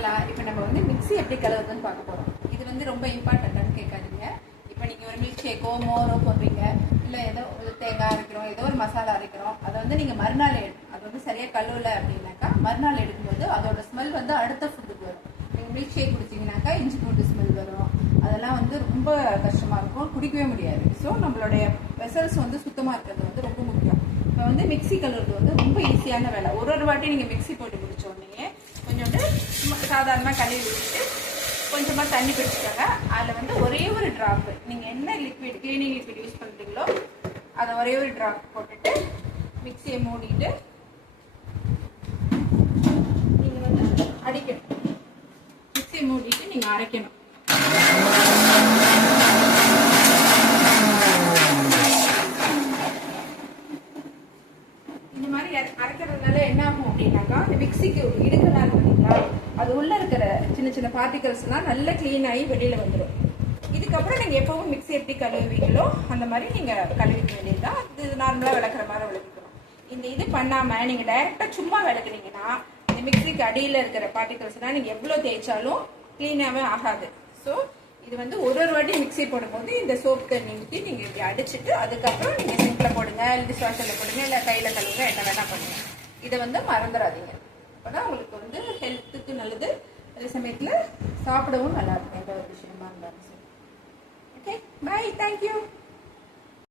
சிம்பிளா இப்போ நம்ம வந்து மிக்ஸி எப்படி கழுவுறதுன்னு பார்க்க போறோம். இது வந்து ரொம்ப இம்பார்ட்டன்ட்னு கேட்காதீங்க. இப்போ நீங்க ஒரு மில்க் ஷேக்கோ மோரோ போடுறீங்க, இல்ல ஏதோ ஒரு தேங்காய் அரைக்கிறோம், ஏதோ ஒரு மசாலா அரைக்கிறோம், அதை வந்து நீங்க மறுநாள் அது வந்து சரியா கழுவல அப்படின்னாக்கா மறுநாள் எடுக்கும்போது அதோட ஸ்மெல் வந்து அடுத்த ஃபுட்டுக்கு வரும். நீங்க மில்க் ஷேக் குடிச்சீங்கன்னாக்கா இஞ்சி பூண்டு ஸ்மெல் வரும். அதெல்லாம் வந்து ரொம்ப கஷ்டமா இருக்கும், குடிக்கவே முடியாது. ஸோ நம்மளுடைய வெசல்ஸ் வந்து சுத்தமா இருக்கிறது வந்து ரொம்ப முக்கியம். இப்போ வந்து மிக்ஸி கழுவுறது வந்து ரொம்ப ஈஸியான வேலை. ஒரு வாட்டி நீங்க மிக்ஸி போட்டு முடிச்ச உடனே கொஞ்சோண்டு சாதாரணமாக கழுவி விட்டுட்டு கொஞ்சமாக தண்ணி பிடிச்சிக்கோங்க. அதில் வந்து ஒரே ஒரு ட்ராப்பு நீங்கள் என்ன லிக்விட் கிளீனிங் லிக்விட் யூஸ் பண்ணுறீங்களோ அதை ஒரே ஒரு ட்ராப் போட்டுட்டு மிக்ஸியை மூடிட்டு நீங்கள் வந்து அடிக்கணும். மிக்ஸியை மூடிட்டு நீங்கள் அரைக்கணும். இந்த மாதிரி அரைக்கிறதுனால என்ன ஆகும் அப்படின்னாக்கா இந்த மிக்ஸிக்கு இடுக்கலாம் இருக்குங்களா, அது உள்ள இருக்கிற சின்ன சின்ன பார்ட்டிகல்ஸ்லாம் நல்லா கிளீன் ஆகி வெளியில வந்துடும். இதுக்கப்புறம் நீங்க எப்பவும் மிக்ஸி எப்படி கழுவுவீங்களோ அந்த மாதிரி நீங்க கழுவிக்க வேண்டியதுதான். இது நார்மலா விளக்குற மாதிரி விளக்கிக்கணும். இந்த இது பண்ணாம நீங்க டைரக்டா சும்மா விளக்குனீங்கன்னா இந்த மிக்ஸிக்கு அடியில இருக்கிற பார்ட்டிகல்ஸ்லாம் நீங்க எவ்வளவு தேய்ச்சாலும் கிளீனாவே ஆகாது. ஸோ இது வந்து ஒரு வாட்டி மிக்ஸி போடும்போது இந்த சோப் தண்ணி ஊற்றி நீங்கள் இப்படி அடிச்சுட்டு அதுக்கப்புறம் நீங்கள் சிங்கில் போடுங்க, இல்லை டிஷ் வாஷரில் போடுங்க, இல்லை கையில் கழுவுங்க, என்ன வேணால் பண்ணுங்க. இதை வந்து மறந்துடாதீங்க. அப்போ தான் உங்களுக்கு வந்து ஹெல்த்துக்கு நல்லது, அதே சமயத்தில் சாப்பிடவும் நல்லா இருக்கும். எந்த ஒரு விஷயமா இருந்தாலும் சரி. Okay, bye, thank you.